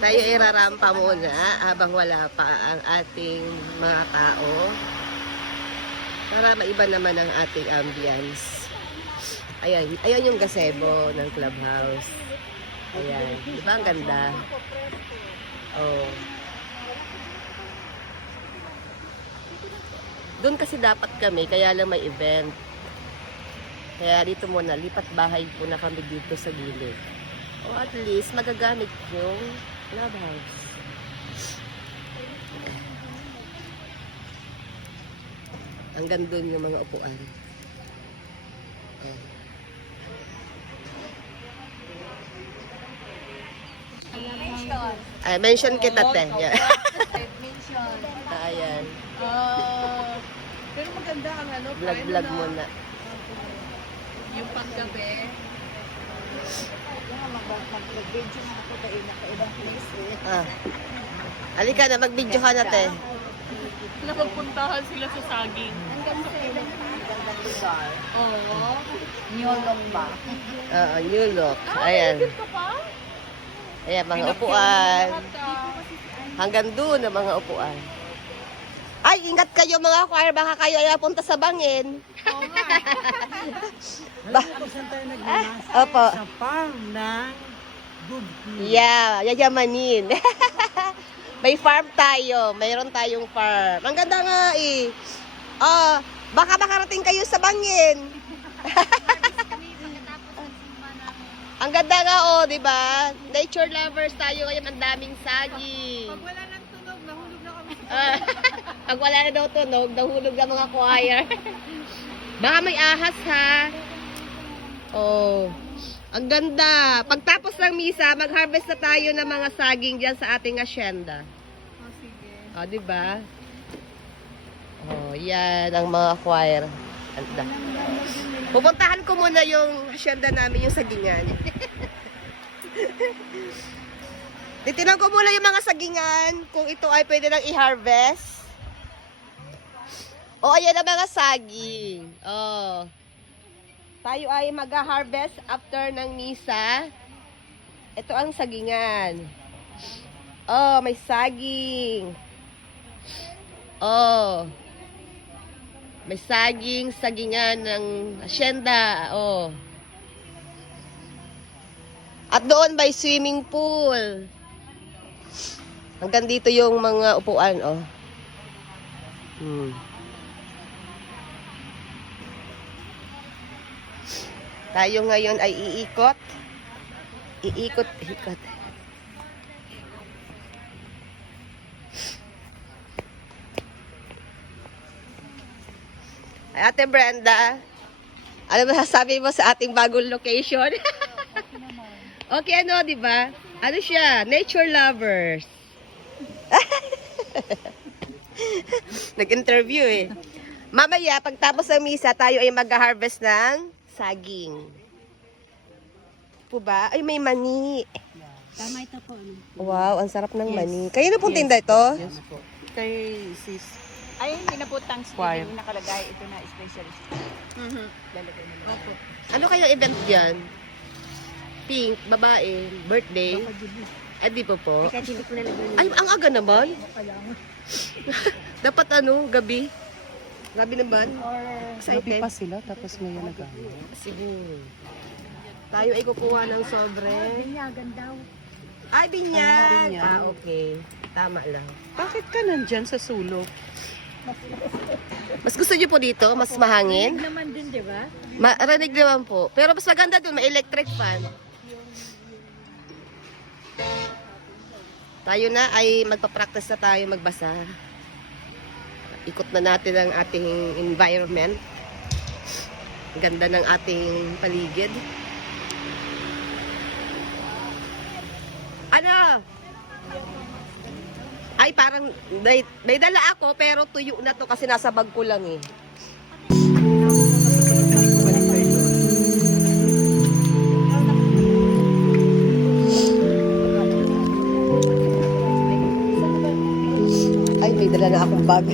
Tayo ay rarampa muna habang wala pa ang ating mga tao. Para maiba naman ang ating ambience. Ayan, ayan yung gazebo ng clubhouse. Ayan, di ba ang ganda? Oh. Doon kasi dapat kami, kaya lang may event. Kaya dito muna, lipat bahay po na kami dito sa gilid. O at least, magagamit yung clubhouse. Hanggang doon yung mga upuan. Ay, mention kita, te. Yeah. Mention. Ayan. Pero maganda ang ano. Vlog muna. Yung paggabi. Mag-video na ako tayo nakaibang place eh. Ah. Halika na, mag-video ka na, te. Napagpuntahan sila sa saging. Hanggang sa ilang lugar. Oo. New look ba? Oo, new look. Ayan. Ito pa? Ayan, mga upuan. Hanggang doon ang mga upuan. Ay, ingat kayo mga choir, baka kayo ay punta sa bangin. Oo nga. Kung saan tayo nagmamasa? Opo. Sa farm ng Gubhi. Yeah, yayamanin. May farm tayo. Mayroon tayong farm. Ang ganda nga eh. Oh, baka makarating kayo sa bangin. Ang ganda nga oh, di ba? Nature lovers tayo ngayon, ang daming saging. Pag wala nang tunog, nahulog na kami. Pag wala na daw tunog, nahulog ang mga choir. Baka may ahas ha. Oh, ang ganda. Pagtapos ng misa, mag-harvest na tayo ng mga saging diyan sa ating asyenda. Oh, sige. Oh, di ba? Oh, yan ang mga choir. Ganda. Pupuntahan ko muna yung asyenda namin, yung sagingan. Titinan ko muna yung mga sagingan, kung ito ay pwede nang i-harvest. Oh, ayan ang mga saging. Oh. Tayo ay mag-harvest after ng misa. Ito ang sagingan. Oh, may saging. Oh. May saging, sagingan ng asyenda. Oh. At doon may swimming pool. Hanggang dito yung mga upuan, oh. Tayo ngayon ay iikot. Iikot. Ate Brenda, ano masasabi mo sa ating bagong location? Okay, ano, di ba? Ano siya? Nature lovers. Nag-interview eh. Mamaya, pagtapos ng misa, tayo ay mag-harvest ng saging. Po ba? Ay, may mani. Tama ito po. Wow, ang sarap ng mani. Kayo na pong tinda ito? Yes po. Kay sis. Ay, hindi na po thanks Choir. yung nakalagay. Ito na specialist. Lalagay mo na. Opo. Ano kayong event dyan? Pink, babae, birthday? Eh, di po po. Kahit hindi ko nalagay. Ay, ang aga naman. Dapat ano, gabi. Gabi naman. Gabi Excited. pa sila, tapos ngayon nag-ano. Siguro. Tayo ay kukuha ng sobre. Binyagan daw. Ay, binyag. binyag. Ah, okay. Tama lang. Bakit ka nandyan sa sulok? Mas gusto niyo po dito? Mas mahangin? Naman din, di ba? Marinig naman po. Pero mas maganda dun, may electric fan. Tayo na ay magpa-practice na tayo magbasa. Ikot na natin ang ating environment. Ang ganda ng ating paligid. Ano? Ay, parang may dala ako pero tuyo na to kasi nasa bag ko lang eh. Ay, may dala na akong bag.